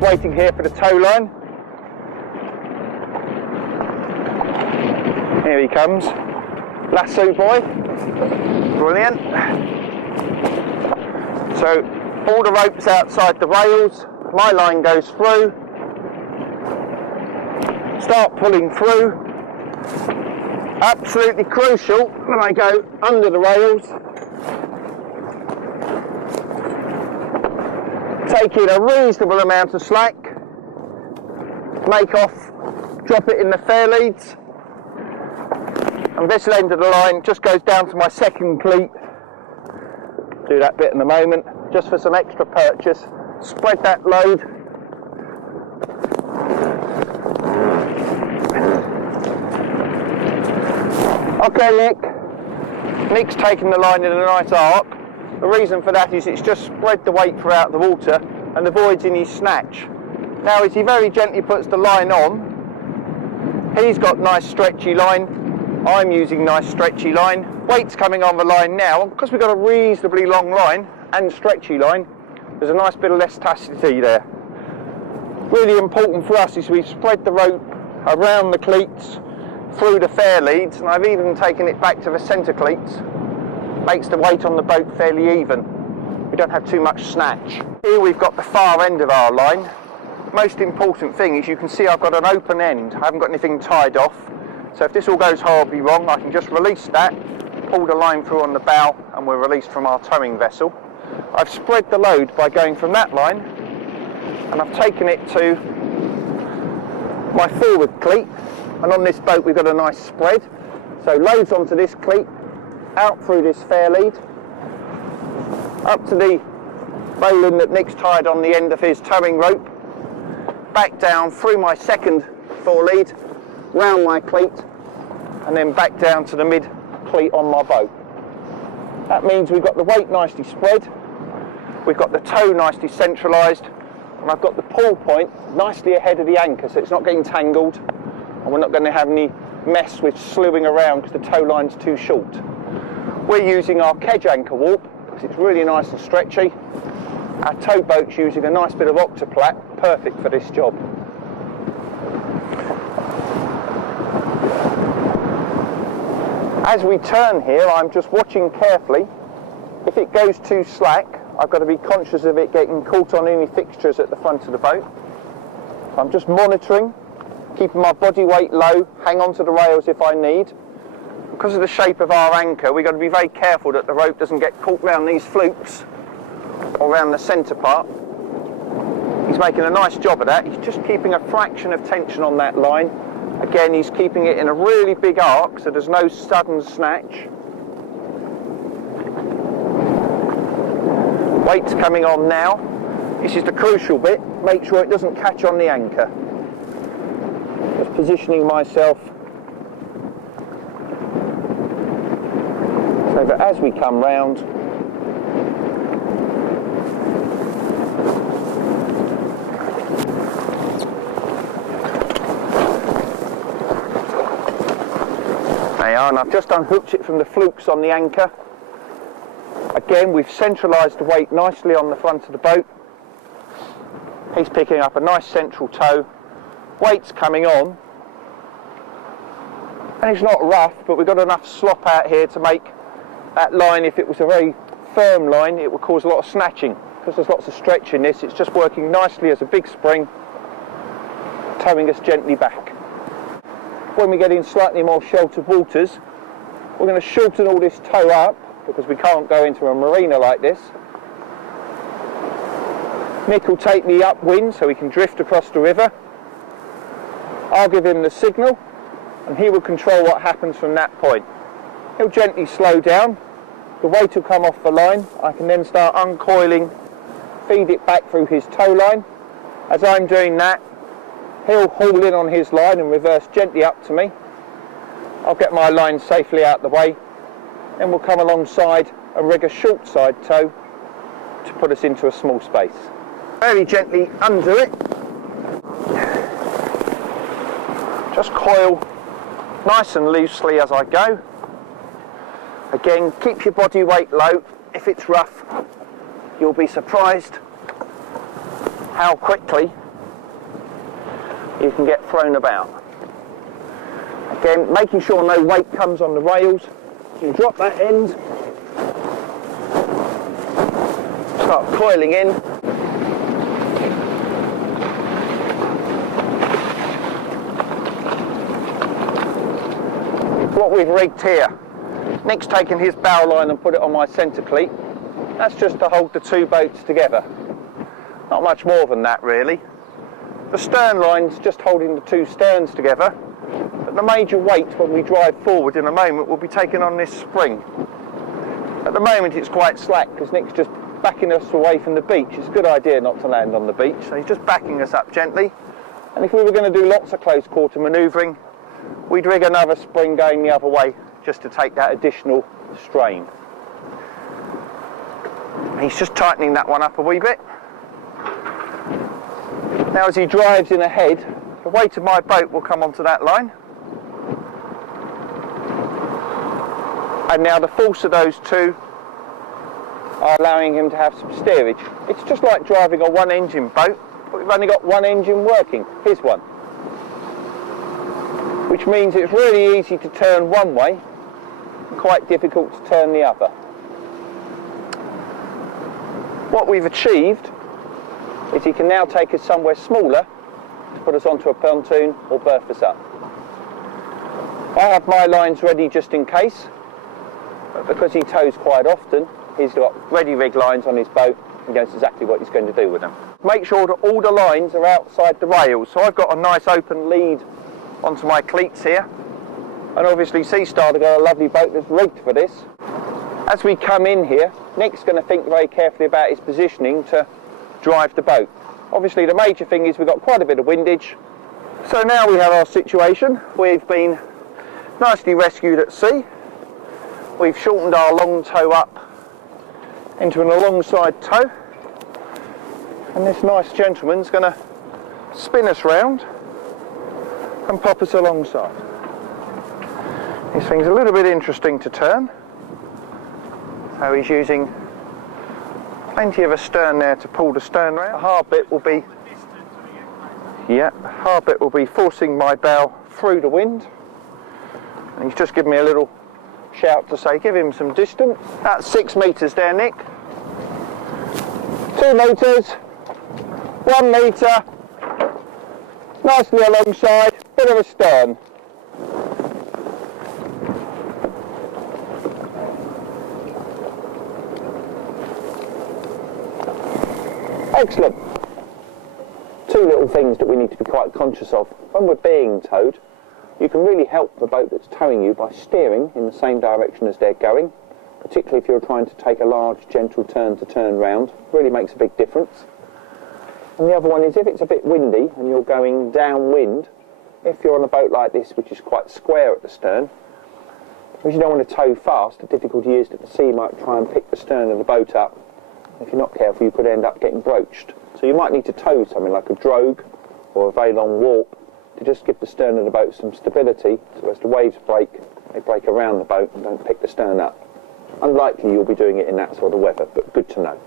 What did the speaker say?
just waiting here for the tow line. Here he comes. Lasso boy. Brilliant. So all the ropes outside the rails, my line goes through. Start pulling through. Absolutely crucial when I go under the rails. Take in a reasonable amount of slack. Make off, drop it in the fair leads. And this end of the line just goes down to my second cleat. Do that bit in a moment, just for some extra purchase. Spread that load. Okay, Nick's taking the line in a nice arc. The reason for that is it's just spread the weight throughout the water and avoids any snatch. Now as he very gently puts the line on, he's got nice stretchy line. I'm using nice stretchy line. Weight's coming on the line now. Because we've got a reasonably long line and stretchy line, there's a nice bit of elasticity there. Really important for us is we've spread the rope around the cleats, through the fair leads, and I've even taken it back to the centre cleats. Makes the weight on the boat fairly even. We don't have too much snatch. Here we've got the far end of our line. Most important thing is you can see I've got an open end. I haven't got anything tied off. So if this all goes horribly wrong, I can just release that, pull the line through on the bow, and we're released from our towing vessel. I've spread the load by going from that line, and I've taken it to my forward cleat. And on this boat we've got a nice spread. So loads onto this cleat, out through this fair lead, up to the bowline that Nick's tied on the end of his towing rope, back down through my second fore lead, round my cleat, and then back down to the mid cleat on my boat. That means we've got the weight nicely spread, we've got the tow nicely centralised, and I've got the pull point nicely ahead of the anchor so it's not getting tangled, and we're not going to have any mess with slewing around because the tow line's too short. We're using our kedge anchor warp because it's really nice and stretchy. Our tow boat's using a nice bit of octoplat, perfect for this job. As we turn here, I'm just watching carefully. If it goes too slack, I've got to be conscious of it getting caught on any fixtures at the front of the boat. So I'm just monitoring, keeping my body weight low, hang on to the rails if I need. Because of the shape of our anchor, we've got to be very careful that the rope doesn't get caught around these flukes or around the centre part. He's making a nice job of that. He's just keeping a fraction of tension on that line. Again, he's keeping it in a really big arc, so there's no sudden snatch. Weight's coming on now. This is the crucial bit. Make sure it doesn't catch on the anchor. Just positioning myself so that as we come round, there you are, and I've just unhooked it from the flukes on the anchor. Again, we've centralised the weight nicely on the front of the boat. He's picking up a nice central tow. Weight's coming on. And it's not rough, but we've got enough slop out here to make that line, if it was a very firm line, it would cause a lot of snatching. Because there's lots of stretch in this, it's just working nicely as a big spring, towing us gently back. When we get in slightly more sheltered waters, we're going to shorten all this tow up, because we can't go into a marina like this. Nick will take me upwind so he can drift across the river. I'll give him the signal, and he will control what happens from that point. He'll gently slow down, the weight will come off the line, I can then start uncoiling, feed it back through his tow line. As I'm doing that, he'll haul in on his line and reverse gently up to me. I'll get my line safely out the way, then we'll come alongside and rig a short side tow to put us into a small space. Very gently undo it. Just coil nice and loosely as I go. Again, keep your body weight low. If it's rough, you'll be surprised how quickly you can get thrown about. Again, making sure no weight comes on the rails. You drop that end, start coiling in. What we've rigged here, Nick's taken his bow line and put it on my centre cleat. That's just to hold the two boats together. Not much more than that really. The stern line's just holding the two sterns together, but the major weight when we drive forward in a moment will be taken on this spring. At the moment it's quite slack because Nick's just backing us away from the beach. It's a good idea not to land on the beach, so he's just backing us up gently. And if we were going to do lots of close quarter manoeuvring, we'd rig another spring going the other way just to take that additional strain. He's just tightening that one up a wee bit. Now as he drives in ahead, the weight of my boat will come onto that line. And now the force of those two are allowing him to have some steerage. It's just like driving a one engine boat, but we've only got one engine working, his one. Which means it's really easy to turn one way and quite difficult to turn the other. What we've achieved is he can now take us somewhere smaller to put us onto a pontoon or berth us up. I have my lines ready just in case, but because he tows quite often, he's got ready rig lines on his boat and knows exactly what he's going to do with them. Make sure that all the lines are outside the rails, so I've got a nice open lead onto my cleats here, and obviously Seastar have got a lovely boat that's rigged for this. As we come in here, Nick's going to think very carefully about his positioning to drive the boat. Obviously the major thing is we've got quite a bit of windage, so now we have our situation. We've been nicely rescued at sea. We've shortened our long tow up into an alongside tow, and this nice gentleman's going to spin us round and pop us alongside. This thing's a little bit interesting to turn, so he's using plenty of a stern there to pull the stern round. The hard bit will be, hard bit will be forcing my bow through the wind, and he's just given me a little shout to say give him some distance. That's 6 metres there, Nick. 2 metres, 1 metre, nicely alongside, bit of a stern. Excellent. 2 little things that we need to be quite conscious of. When we're being towed, you can really help the boat that's towing you by steering in the same direction as they're going, particularly if you're trying to take a large gentle turn to turn round. Really makes a big difference. And the other one is if it's a bit windy and you're going downwind, if you're on a boat like this which is quite square at the stern, because you don't want to tow fast, the difficulty is that the sea might try and pick the stern of the boat up. If you're not careful you could end up getting broached. So you might need to tow something like a drogue or a very long warp to just give the stern of the boat some stability, so as the waves break, they break around the boat and don't pick the stern up. Unlikely you'll be doing it in that sort of weather, but good to know.